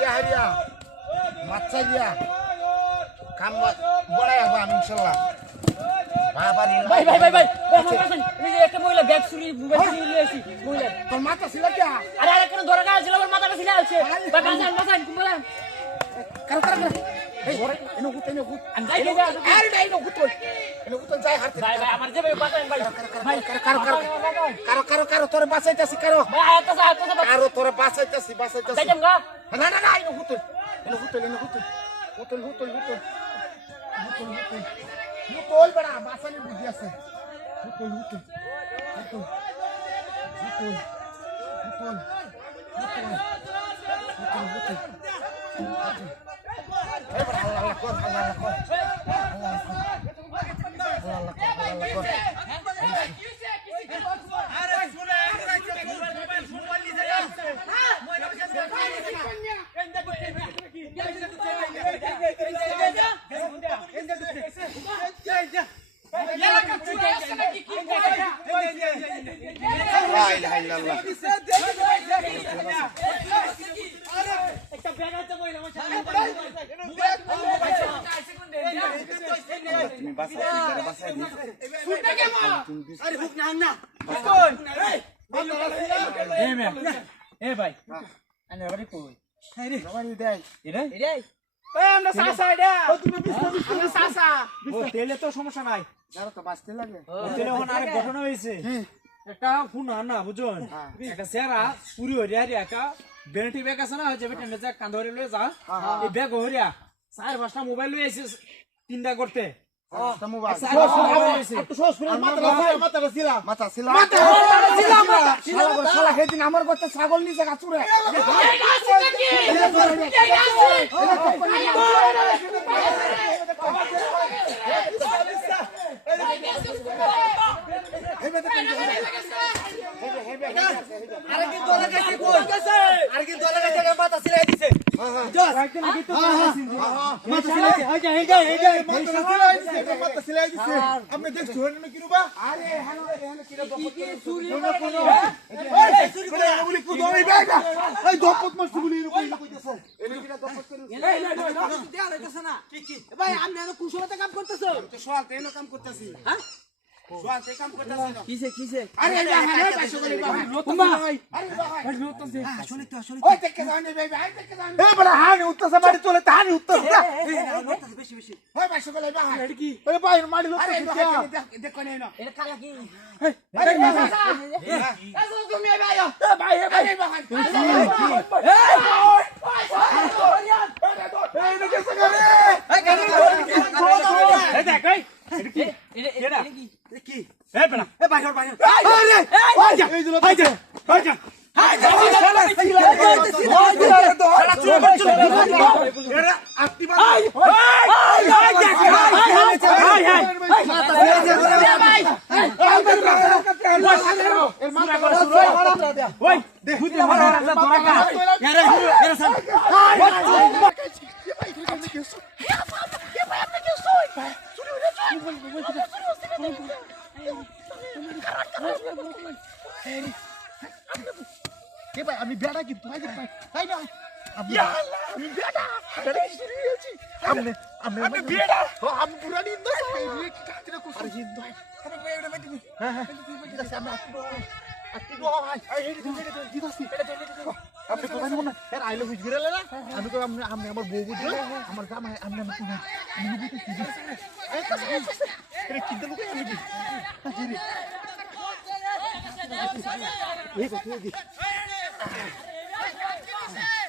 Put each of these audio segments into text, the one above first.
Haria, Matsaria, come whatever, inshallah. ভাই আমি একটা মহিলা ব্যাগ চুরি নিয়েছি মহিলা তোর মাথা ছিল কি আরে আরে কেন ধরে গেল আমার মাথাটা ছিল আছে বাজান কুমলাম কারো এই ওরে এনো গুত আমি যাই না আরে নাই নো গুত এনো গুত যাই হাতে ভাই আমার যে বাজান ভাই কারো তোরে বাঁচাইতাছি কারো ভাই আয়তা কারো তোরে বাঁচাইতাছি যাইতাম গা না এনো গুত হুতল বড়া বাসানি বুঝি আছে হুতল এই বড়া আল্লাহ কর আরে শুনে মোবাইল নিয়ে যা লা ইলাহা ইল্লাল্লাহ একটা ব্যাগ আছে মহিলা আমার তুমি বাসাই দি শুনতে কেমন আরে হুক না কোন এই মে এ ভাই আনে বাড়ি কই আরে বাড়ি দেই এরে এই আমরা সাসা এটা তুমি আমরা সাসা ও তেলে তো সমস্যা নাই যারা তো বাঁচতে লাগে তেলে ওখানে আরেক ঘটনা হয়েছে একটা ফোন না বুঝুন একটা সেরা চুরি হরিয়া রে একটা বেলটি ব্যাগ আছে না যে বেটা যা কাঁধ হরে লয়ে যা এই ব্যাগ হরিয়া 4-5টা মোবাইল লয়ে আইছে তিনটা করতে মাথা ছিল শালা সেদিন আমার কাছে ছাগল নিচে গাছুরে আপনি দেখছেন কি রুবা আরে হ্যালো কি চুরি এই দপত মাছ গুলি কইতেছে এনে কিটা দপত করি এই দেয়া হইতাছে না কি ভাই আমি এত কুশলতে কাম করতেছো তো সোয়াল তেনো কাম করতেছি হ্যাঁ সোয়াল তে কাম করতেছি না কিসে আরে এই পাশে গলি বাবা আরে বাবা নতছে শুনি তো ওই দেখে জানি ভাই আই দেখে জানি এ বড় হানি উত্তরছে বাড়ি চলে তানি উত্তরছে বেশি ওই পাশে গলি বাবা এটা কি ওই ভাই মারি লোক দেখো নাই না এটা কালা কি আরে তুমি ভাই ভাই আরে ভাই এই দেখে সাগরে এই দেখ এই এটা কি এটা কি কি এ বেটা এ বাইরে আরে এই দিলো হাই যা আমি বেড়া কিন্তু তাই না আমি বেড়া শুনিয়েছি আমি বেড়া আমি পুরা নিন্দ কাটিরা কোসা নিন্দ আমি বেড়া মেটি হ্যাঁ আমি আত্তি দো ভাই এই দিদাসি আপনি কোথায় না এর আইলো বুঝ গেলে না আমি তো আমি আমার বউ বুঝলো আমার জামাই আমি বুঝতেছি এর কিনতে লোক আমি এই কথা দি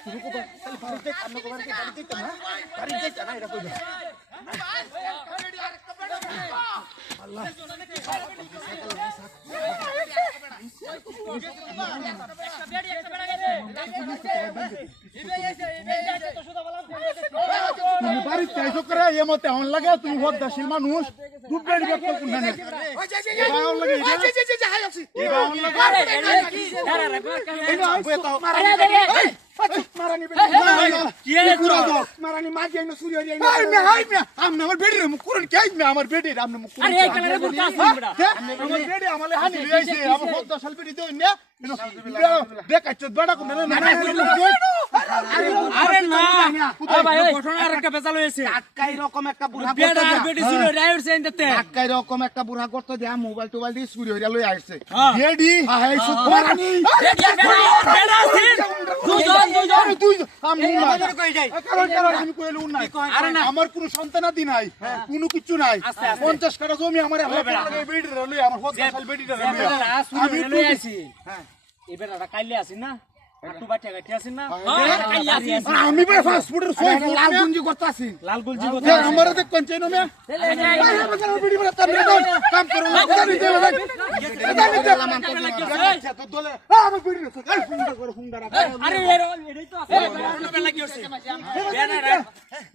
তুমি কো তাহলে বাড়িতে কাম না বাড়িতে না বাড়িতে না এটা কইবে আল্লাহ তুমি বাড়িতে আইছো করে এমতে হন লাগে তুমি হদ্দাশীল মানুষ দুবেড়ি ব্যক্ত কোন না বাউল লাগে হাই আছি এই বাউল লাগে মারানি মারানি মাঝে না সূর্য আমনে আমার বেডি মুখ করুন কে আমার বেডি আমনে মুখ করুন আরে এই কালারে বুড়া আছে বড়া আমার বেডি আমালে হানি লইছে আমার হদ্দাশাল বেডি দেই না দেখাচ্ছ বড়া কোন না আরে ভাই ঘটনা আরেকটা বেজাল হয়েছে টাটকাই রকম একটা বুড়া বেটা আর বেটি চুরি হইরা আইছে এনতে টাটকাই রকম একটা বুড়া করতে দেয়া মোবাইল টোবাইল দিয়ে চুরি হইরা লই আইছে হ্যাঁ। রেডি হ্যাঁ এই সুতরানি বেটা আছিস তুই আমি আমাদের কই যাই কারণ আমি কইলু নাই আরে না আমার কোনো সন্তানাদি নাই কোনো কিছু নাই 50 কাঠা জমি আমার লাগে বেটি রে লই আমার 50 সাল বেটি রে আমি লই আইছি হ্যাঁ এই বেটাটা কাইলে আছিস না একটু বাচ্চা গাটি আছিস না কাইলে আছিস আমি ভাই ফাস্ট ফুডের সই লাল গুঞ্জি করতাছি লাল গুলজি ये हमारे देख कंचेनो में वीडियो बनाता मेरे को काम करो ना पता नहीं दे तो दोले हां मैं वीडियो हुंडा আরে এটাই তো আছে বেটা লাগি হইছে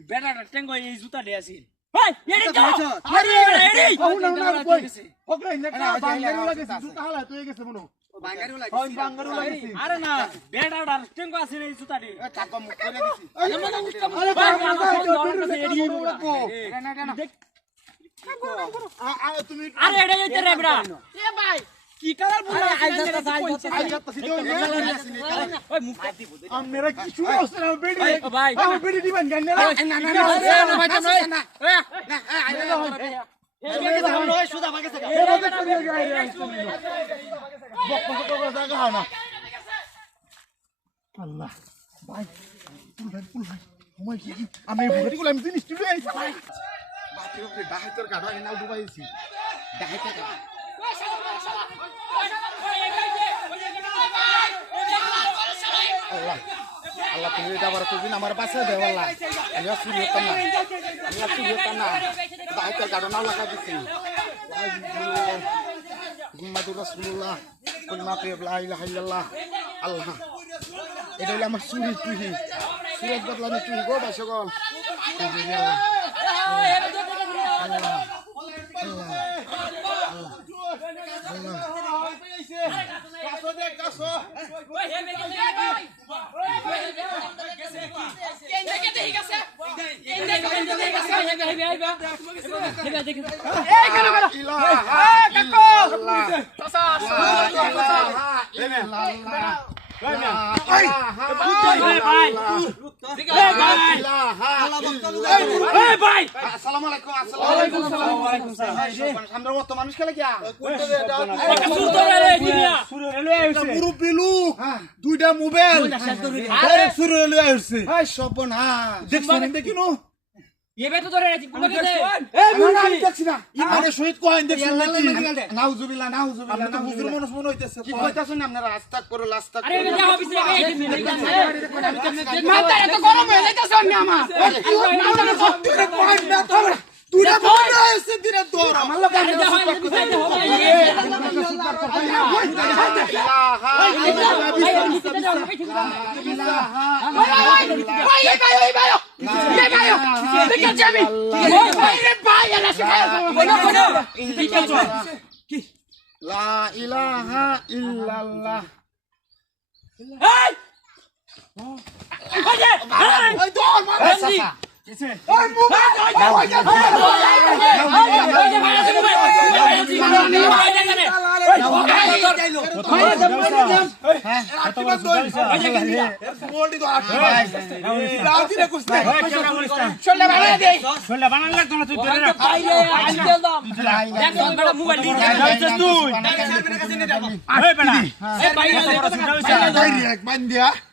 বেটা টেঙ্গো এই জুতা দে আছিস ভাই এটাই তো আরে এটাই हुंडा ना कोई ओके नेटा बांगारू লাগে জুতা হালা তো গেছে মনো বাঙ্গারু লাগিছে আরে না বেটাটা টেঙ্গো আছে এই জুতা দে কাকা মুখ করে দিছি আরে তুমি আরে এটা যাইতে রে বেটা এ ভাই কি কালার বুড়া আইতাছি তো ওই মুখ কাটি আমরা কি শুরু হচ্ছে না বেডি ভাই আমি বেডি দিবেন গান না না আল্লাহ ভাই আমি ভুলে আমি জিনিস চুলে আইছি ভাই বাপরে ডাহাইতের গাড়া এনাও ডুবাইছি ডাহাইতের গাড়া আল্লাহ আল্লাহ তুমি এটা আবার তুই আমার পাশে দে আল্লাহ আমি চুরি হতাম না ডাহাইতের গাড়া না লাগা দিছি মুহাম্মাদুর রাসূলুল্লাহ কুলমা লা ইলাহা ইল্লাল্লাহ আল্লাহ এটা হলো আমার চুরি তুই সুরত বদলানি তুই গো বাসগল মানুষ খেলে দুইটা মোবাইল দেখিনো এবে তো ধরে আছি কোন গেছে আমি দেখছি না আরে শহীদ কোহেন দেখছি নাউজুবিল্লাহ নাউজুবিল্লাহ তো হুজুর মানুষ মনে হইতেছে কি কইতাছেন আপনারা রাস্তাক করে রাস্তাক আরে এটা যা হবিছে মাথা এত গরম হয়ে যাইতাছে না আমা মাথা সত্যি রে কোহেন না তো দুইটা মোবাইল আছে দিনে দৌড় আমার লোক আমি লা ইলাহা ইল্লাল্লাহ এই দৌড় মার ওই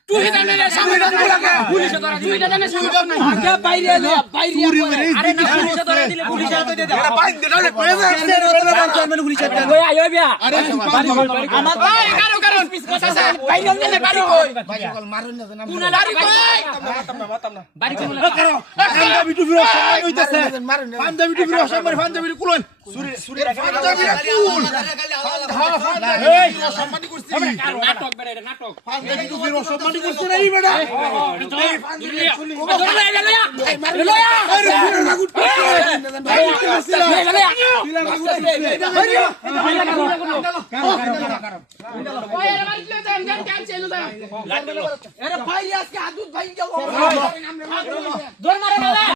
তুই জানে না সামনে লাগা পুলিশ ধরা তুই জানে না সামনে আগে বাইরে লে বাইরে আরে না পুলিশ ধরা দিলে পুলিশ তো দে এটা বাইক দে না পয়সা আছে রতলা বাঞ্চল মানে পুলিশ আছে ওই আইও বিয়া আরে আমার ভাই কারণ পিস কথা আছে বাইরে নিলে বাড়ি কই বাড়ি কল মারুন না না কোন বাড়ি কই মাতাম না বাড়ি কোন করো পাঞ্জাবি টু বিরো সামনে হইতাছে পাঞ্জাবি টু বিরো সামনে পাঞ্জাবি কুলন সুরে সুরে পাঞ্জাবি কুল এই সম্মানী করছি নাটক বেড়ে নাটক পাঞ্জাবি টু বিরো সম্মানী করছি না এই বেটা ভাই আজকে আদুত ভাই